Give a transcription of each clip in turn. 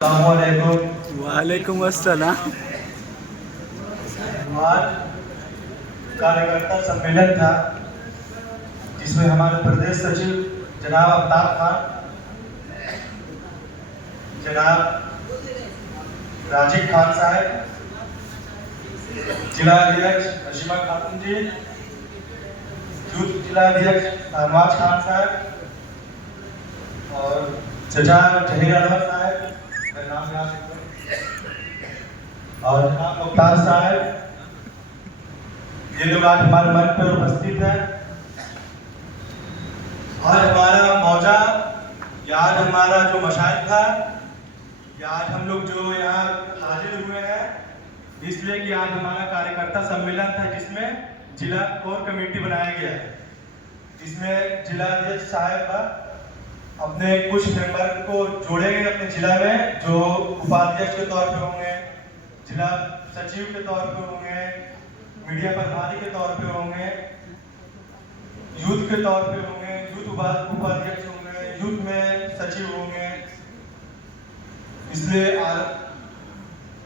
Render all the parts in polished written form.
वालेकुम अस्सलाम। आज कार्यकर्ता सम्मेलन था जिसमें हमारे प्रदेश सचिव जनाब अफ्ताब खान, जनाब राजीव खान साहब, जिला अध्यक्ष रशीमा खातून जी, यूथ जिला अध्यक्ष नवाज खान साहब और चचा जहीर अहमद साहब, नाम याद है, और जनाब मुख्तार साहब, ये लोग आज हमारे मंच पर उपस्थित हैं। आज हमारा मौजा या आज हमारा जो मशाइख था या आज हम लोग जो यहाँ हाजिर हुए हैं इसलिए कि आज हमारा कार्यकर्ता सम्मेलन था जिसमें जिला कोर कमेटी बनाया गया है, जिसमें जिला अध्यक्ष साहब अपने कुछ मेंबर को जोड़ेंगे अपने जिला में, जो उपाध्यक्ष के तौर पे होंगे, जिला सचिव के तौर पे होंगे, मीडिया प्रभारी के तौर पे होंगे, यूथ के तौर पे होंगे, यूथ उपाध्यक्ष होंगे, यूथ में सचिव होंगे। इसलिए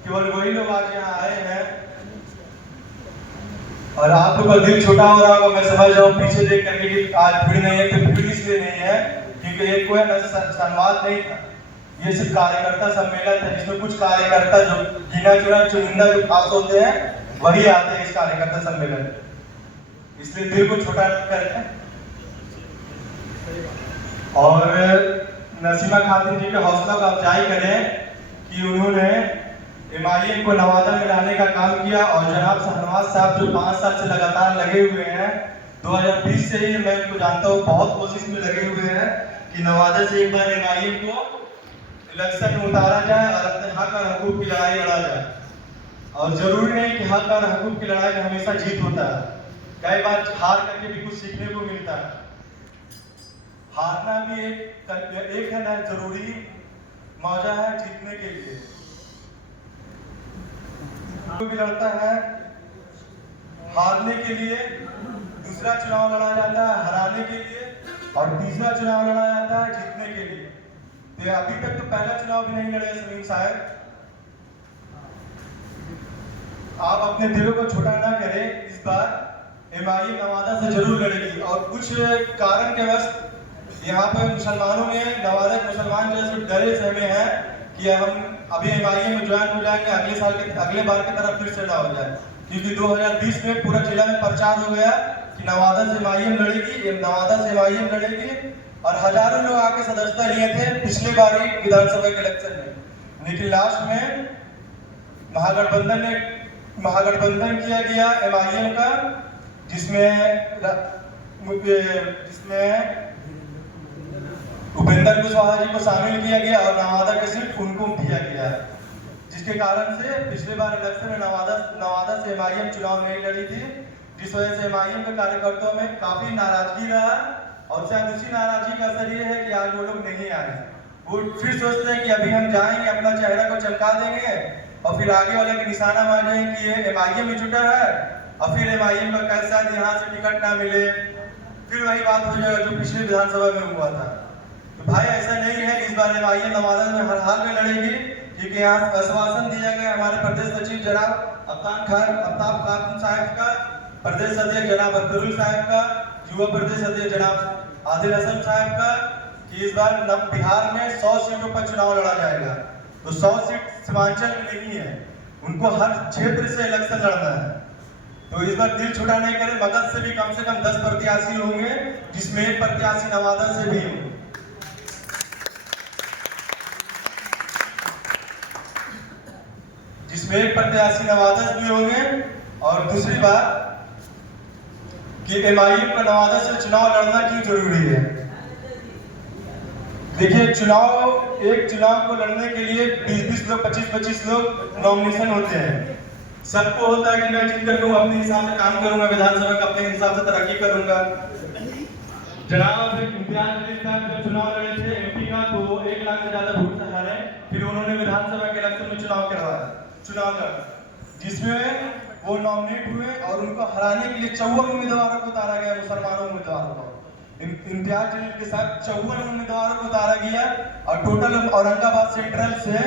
केवल वही लोग आज यहाँ आए हैं और आप लोग का दिल छोटा हो रहा होगा, मैं समझ रहा हूँ पीछे देख करके कि आज भीड़ नहीं है, तो भीड़ इसलिए नहीं है क्योंकि ये कोई संवाद नहीं था, ये सिर्फ कार्यकर्ता सम्मेलन था जिसमें कुछ कार्यकर्ता जो गिना चुना चुनिंदा जो खास होते हैं वही आते हैं इस कार्यकर्ता सम्मेलन, इसलिए दिल को छोटा करें। और नसीमा खातून जी के हौसला को अफजाई करें कि उन्होंने MIM को नवादा में लाने का काम किया और जनाब शहनवाज साहब जो 5 साल से लगातार लगे हुए हैं, 2020 से ही मैं उनको जानता हूँ, बहुत कोशिश में लगे हुए हैं कि नवादा से एक बार MIM को इलेक्शन में उतारा जाए और अपने हक और हकूक की लड़ाई लड़ा जाए। और जरूरी नहीं कि हक और हकूक की लड़ाई में हमेशा जीत होता है, कई बार हार करके भी कुछ सीखने को मिलता है। हारना भी एक है ना जरूरी मौजा है जीतने के लिए। भी लड़ता है हारने के लिए, दूसरा चुनाव लड़ा जाता है हराने के लिए और तीसरा चुनाव लड़ा जाता है जीतने के लिए। तो अभी तक तो पहला चुनाव भी नहीं लड़े सलीम साहब। आप अपने दिलों को छोटा ना करें, इस बार MIM नवादा से जरूर लड़ेगी और कुछ कारण के वश यहाँ पे मुसलमानों में नवादा मुसलमान जो है डरे सहमे हैं कि हम अभी MIM में ज्वाइन हो जाएंगे, अगले बार की तरफ फिर से ना हो जाए, क्योंकि 2020 में पूरा जिला में प्रचार हो गया कि नवादा से MIM लड़ेगी, नवादा से MIM लड़ेगी और हजारों लोग आके सदस्यता लिए थे पिछले बार विधानसभा के इलेक्शन में। लेकिन लास्ट में महागठबंधन किया गया MIM का, जिसमें उपेंद्र कुशवाहा जी को शामिल किया गया और नवादा के सीट उनको दिया गया, जिसके कारण से पिछले बार इलेक्शन में नवादा से MIM चुनाव नहीं लड़ी थी, जिस वजह से MIM के कार्यकर्ताओं में काफी नाराजगी रहा और शायद उसी नाराजगी का असर ये है कि आज वो लोग नहीं आ रहे। वो फिर सोचते हैं कि अभी हम जाएंगे अपना चेहरा को चमका देंगे और फिर आगे वाले के निशाना मान जाएंगे कि ये MIM में जुटा है और फिर MIM का कैसा यहाँ से टिकट ना मिले, फिर वही बात हो जाएगा जो पिछले विधानसभा में हुआ था। तो भाई ऐसा नहीं है, इस बार MIM नवादा में हर हाल में लड़ेगी, क्योंकि यहाँ आश्वासन दिया गया हमारे प्रदेश सचिव जनाब अफ्ताब खान साहब का, प्रदेश अध्यक्ष जनाब अब्दुल साहब का, युवा प्रदेश अध्यक्ष जनाब आदिल हसन साहब का, कि इस बार बिहार में 100 सीटों पर चुनाव लड़ा जाएगा। तो 100 सीट सीमांचल में नहीं है, उनको हर क्षेत्र से इलेक्शन लड़ना है। तो इस बार दिल छोटा नहीं करें, मगध से भी कम 10 प्रत्याशी होंगे, जिसमें एक प्रत्याशी नवादा से भी होंगे। जिसमें एक प्रत्याशी नवादा से भी होंगे। और दूसरी बात कि MIM का नवादा से चुनाव लड़ना क्यों जरूरी है। देखिए एक चुनाव को लड़ने के लिए 20 लोग 25 लोग नॉमिनेशन होते हैं। सबको होता है कि मैं जीत कर अपने हिसाब से काम करूंगा, विधानसभा का अपने हिसाब से तरक्की करूंगा। जनाब इम्तियाज जलील साहब जब चुनाव लड़े थे MP का, तो वो 1 लाख से ज्यादा वोट से हारे, फिर उन्होंने विधानसभा के इलेक्शन में चुनाव लड़ा, जिसमें वो नॉमिनेट हुए और उनको हराने के लिए 54 उम्मीदवारों को उतारा गया, मुसलमानों उम्मीदवारों को। इम्तियाज जलील के साथ 54 उम्मीदवारों को उतारा गया और टोटल औरंगाबाद सेंट्रल से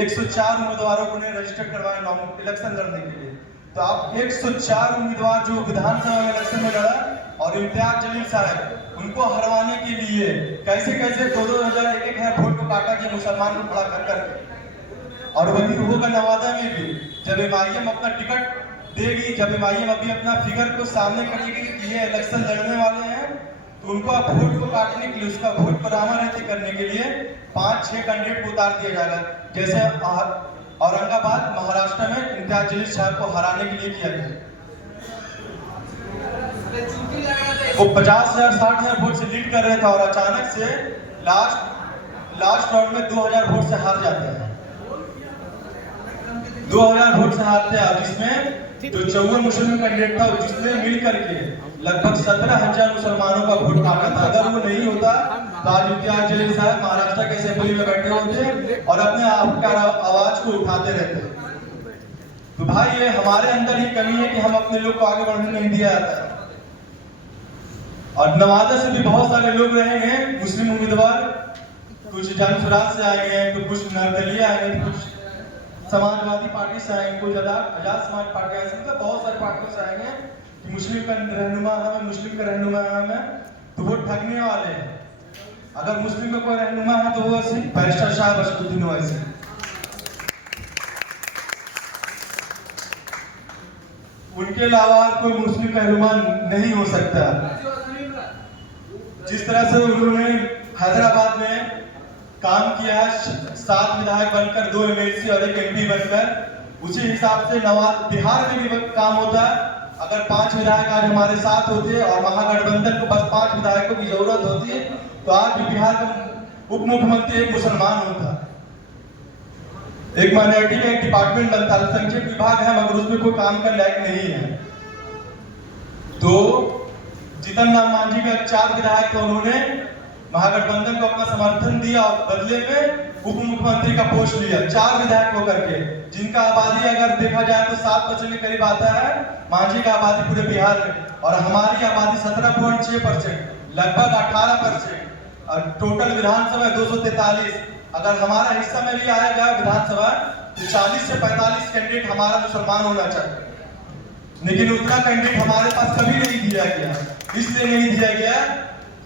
104 उम्मीदवारों को रजिस्टर करवाया इलेक्शन लड़ने के लिए। तो आप 104 उम्मीदवार जो विधानसभा में इलेक्शन में लड़ा और इम्तियाज जलील साहब उनको हरवाने के लिए कैसे कैसे 2-2 एक वोट को काटा कि मुसलमान को खड़ा कर करके। और वही होगा नवादा में भी, जब एमआईएम अपना टिकट देगी, जब एमआईएम अभी अपना फिगर को सामने करेगी कि ये इलेक्शन लड़ने वाले हैं, तो उनको आप वोट को काटने के लिए, उसका वोट को रामारती करने के लिए 5-6 कैंडिडेट को उतार दिया जाएगा। जैसे औरंगाबाद महाराष्ट्र में इम्तियाज जलील साहब को हराने के लिए किया गया। वो 50,000-60,000 वोट से लीड कर रहे थे और अचानक से लास्ट राउंड में 2,000 वोट से हार जाते हैं। 2,000 वोट से हारते हैं, जिसमें जो 54 मुस्लिम कैंडिडेट था जिसने मिल करके लगभग 17,000 मुसलमानों का वोट काटा था। अगर वो नहीं होता तो आज इम्तियाज जलील साहब महाराष्ट्र के असेंबली में बैठे होते और अपने आवाज को उठाते रहते। तो भाई ये हमारे अंदर ही कमी है कि हम अपने लोग को आगे बढ़ने नहीं दिया जाता है। और नवादा से भी बहुत सारे लोग रहेंगे मुस्लिम उम्मीदवार, कुछ जानसुराज से आएंगे, तो कुछ निर्दलीय आएंगे, कुछ समाजवादी पार्टी से आएंगे, कुछ आजाद समाज पार्टी आएंगे, मतलब बहुत सारी पार्टियों से आएंगे कि मुस्लिम का रहनुमा हमें, मुस्लिम का रहनुमा हमें, तो वो ठगने वाले हैं। अगर मुस्लिम का कोई रहनुमा है तो वो सिर्फ बैरिस्टर शाह अशफुद्दीन ओवैसी। उनके अलावा कोई मुस्लिम का रहनुमा नहीं हो सकता। जिस तरह से उन्होंने हैदराबाद में काम किया है, 7 विधायक बनकर, 2 एमएलसी और 1 एमपी बनकर, उसी हिसाब से बिहार में भी काम होता है। अगर 5 विधायक आज हमारे साथ होते और महागठबंधन को बस 5 विधायकों की जरूरत होती तो आज भी बिहार का उप मुख्यमंत्री एक मुसलमान होता। एक माइनॉरिटी का एक डिपार्टमेंट बनता, अल्पसंख्यक विभाग है मगर उसमें कोई काम का लायक नहीं है। तो जीतन राम मांझी का 4 विधायक थे, उन्होंने महागठबंधन को अपना समर्थन दिया और बदले में उप मुख्यमंत्री का पोस्ट लिया 4 विधायक होकर के, जिनका आबादी अगर देखा जाए तो 7% के करीब आता है मांझी का आबादी पूरे बिहार में, और हमारी आबादी 17.6%, लगभग 18%। और टोटल विधानसभा 243, अगर हमारा हिस्सा में भी आएगा विधानसभा तो 40 से 45 कैंडिडेट हमारा मुसलमान होना चाहिए, लेकिन उतना कैंडिडेट हमारे पास कभी नहीं दिया गया। इसलिए नहीं दिया गया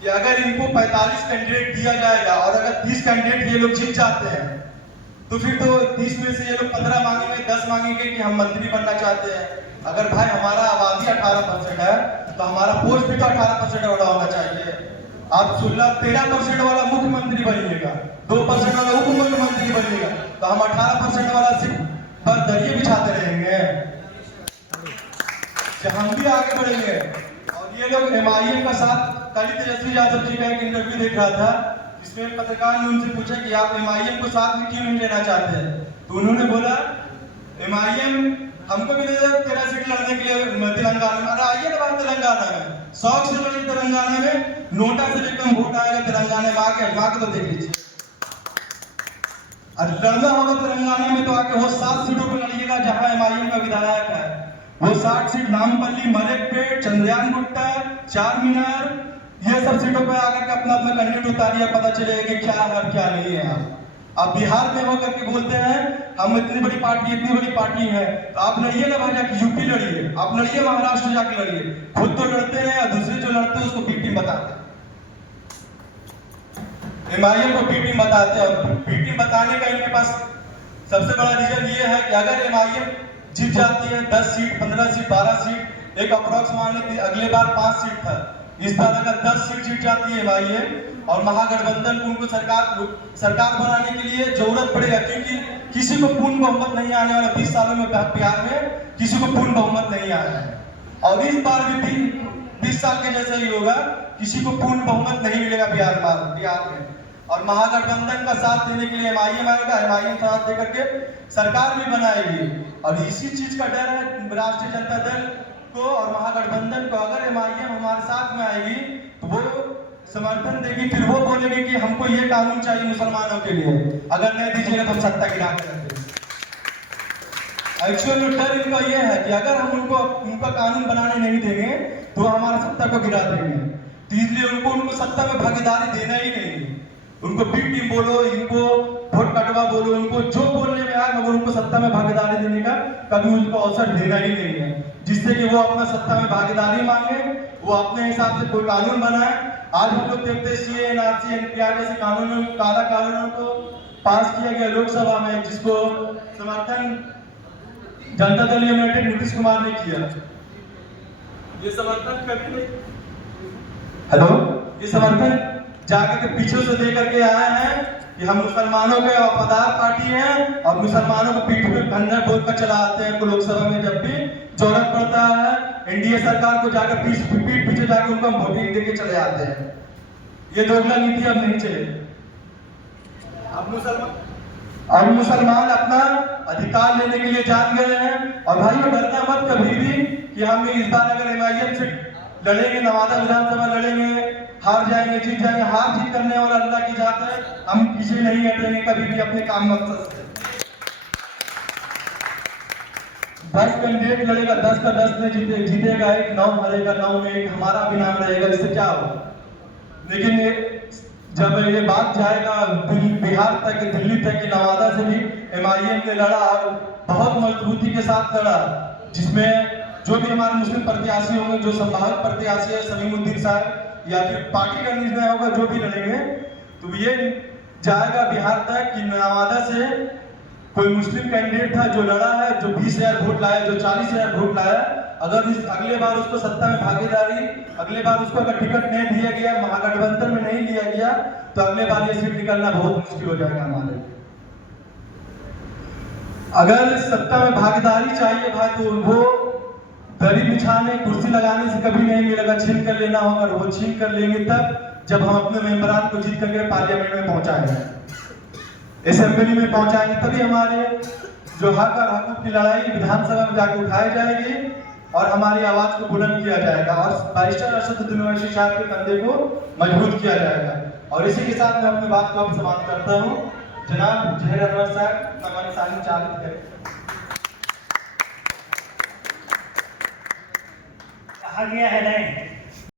कि अगर इनको 45 कैंडिडेट दिया जाएगा और अगर 30 कैंडिडेट ये लोग जीत जाते हैं तो फिर तो 30 में से ये लोग 15 मांगेंगे, 10 मांगेंगे कि हम मंत्री बनना चाहते हैं। अगर भाई हमारा आबादी 18% है तो हमारा पोस्ट भी तो 18% वाला होना चाहिए। आप 13% वाला मुख्यमंत्री बनिएगा, 2% वाला उप मुख्यमंत्री बनिएगा, तो हम 18% वाला सिर्फ बस दरिये बिछाते रहेंगे, हम भी आगे बढ़ेंगे। और ये लोग एमआईएम का साथ, कल तेजस्वी यादव जी का एक इंटरव्यू देख रहा था, जिसमें पत्रकार ने उनसे पूछा कि आप एमआईएम को साथ में क्यों नहीं लेना चाहते हैं, तो उन्होंने बोला एमआईएम हमको भी दे दे 13 सीट लड़ने के लिए तेलंगाना में। अरे आइए ना बात तेलंगाना में, 100 से लड़ी तेलंगाना में, नोटा से भी कम वोट आएगा तेलंगाना में, आके तो देख लीजिए। और लड़ना होगा तेलंगाना में तो आके वो 7 सीटों पर लड़िएगा जहां एमआईएम का विधायक है। वो 60 सीट नामपल्ली, मलेकपेट, चंद्रयान गुट्टा, चार मीनार, ये सब सीटों पर आकर के अपना अपना कैंडिडेट उतारिए, पता चलेगा कि क्या है क्या नहीं है। आप बिहार में होकर के बोलते हैं हम इतनी बड़ी पार्टी है, तो आप लड़िए ना भाई, जाके यूपी लड़िए, आप लड़िए महाराष्ट्र जाके लड़िए। खुद तो लड़ते हैं और दूसरे जो लड़ते हैं उसको बी टीम बताते हैं, एमआईएम को बी टीम बताते हैं। और बी टीम बताने का इनके पास सबसे बड़ा रीजन ये है कि अगर एमआईएम जीत जाती है 10 सीट, 15 सीट, 12 सीट, एक अप्रोक्स मान लीजिए अगले बार 5 सीट था, इस बार अगर 10 सीट जीत जाती है एमआईएम और महागठबंधन को उनको सरकार बनाने के लिए जरूरत पड़ेगा, क्योंकि किसी को पूर्ण बहुमत नहीं आने वाला। 20 सालों में बिहार में किसी को पूर्ण बहुमत नहीं आया है, और इस बार भी 20 साल के जैसा ही होगा, किसी को पूर्ण बहुमत नहीं मिलेगा बिहार में। और महागठबंधन का साथ देने के लिए एमआईएम आएगा, एमआईएम साथ देकर के सरकार भी बनाएगी। और इसी चीज का डर है राष्ट्रीय जनता दल को और महागठबंधन को, अगर एमआईएम हमारे साथ में आएगी तो वो समर्थन देगी, फिर वो बोलेगी कि हमको ये कानून चाहिए मुसलमानों के लिए, अगर नहीं दीजिएगा तो हम सत्ता गिरा के रख देंगे। एक्चुअल डर इनका ये है कि अगर हम उनका कानून बनाने नहीं देंगे तो हमारा सत्ता को गिरा देंगे। तो इसलिए उनको सत्ता में भागीदारी देना ही नहीं है। उनको बी टीम बोलो, इनको वोट कटवा बोलो, उनको जो बोलने में आए, मगर उनको सत्ता में भागीदारी देने का कभी उनको अवसर देना ही नहीं है, जिससे कि वो अपना सत्ता में भागीदारी मांगे, वो अपने हिसाब से कोई कानून बनाए। आज हम लोग देखते हैं सीए, एनआरसी, एनपीआर जैसे कानूनों, काला कानूनों को पास किया गया लोकसभा में, जिसको समर्थन जनता दल यूनाइटेड नीतीश कुमार ने किया। ये समर्थन कभी नहीं, हेलो, ये समर्थन जाकर के पीछे से दे करके आए हैं कि हम मुसलमानों के वफादार पार्टी हैं और मुसलमानों को पीठ पे खंजर बोल कर चला आते हैं लोकसभा में। जब भी जरूरत पड़ता है एनडीए सरकार को जाकर पीठ पीछे जाकर उनको वोटिंग देके चले आते हैं। ये दोगला नीति अब नहीं चलेगी। अब मुसलमान अपना अधिकार लेने के लिए जान गए हैं। और भाइयों, डरना मत कभी भी कि हम इस बार अगर एमआईएम से लड़ेंगे, नवादा विधानसभा लड़ेंगे, हार जाएंगे, जीत जाएंगे। हार जीत करने वाला अल्लाह की जात है, हम पीछे नहीं हटेंगे कभी भी अपने काम मकसद से। 10 कैंडिडेट लड़ेगा, 10 का 10 में जीतेगा, एक 9 हारेगा, 9 में एक हमारा भी नाम रहेगा, इससे क्या होगा। लेकिन जब ये बात जाएगा बिहार तक, दिल्ली तक, नवादा से भी एमआईएम ने लड़ा और बहुत मजबूती के साथ लड़ा, जिसमें जो भी हमारे मुस्लिम प्रत्याशी होंगे, जो संभावित प्रत्याशी है समीमुद्दीन साहब, या फिर पार्टी का निर्णय होगा जो भी लड़ेंगे, तो ये जाएगा बिहार तक कि नवादा से कोई मुस्लिम कैंडिडेट था जो लड़ा है, जो 20,000 वोट लाया, जो 40,000 वोट लाया, अगर अगले बार उसको सत्ता में भागीदारी, अगले बार उसको अगर टिकट नहीं दिया गया, महागठबंधन में नहीं लिया गया, तो अगले बार ये सीट निकलना बहुत मुश्किल हो जाएगा हमारे लिए। अगर सत्ता में भागीदारी चाहिए भाई, तो वो दरी बिछाने, कुर्सी लगाने से कभी नहीं मिलेगा, छीन कर लेना होगा। वो छीन कर लेंगे तब जब हम अपने मेंबरान को जीत करके पार्लियामेंट में पहुंचाएंगे, असेंबली में पहुंचाएंगे, तभी हमारे जो हक और हकूक की लड़ाई विधानसभा में जाकर उठाई जाएगी और हमारी आवाज को बुलंद किया जाएगा और बैरिस्टर असदुद्दीन ओवैसी साहब के कंधे को मजबूत किया जाएगा। और इसी के साथ मैं अपनी बात को अब समाप्त करता हूँ। जनाब जहीर अनवर साहब हमारे सामने चालित करें। कहा गया है नहीं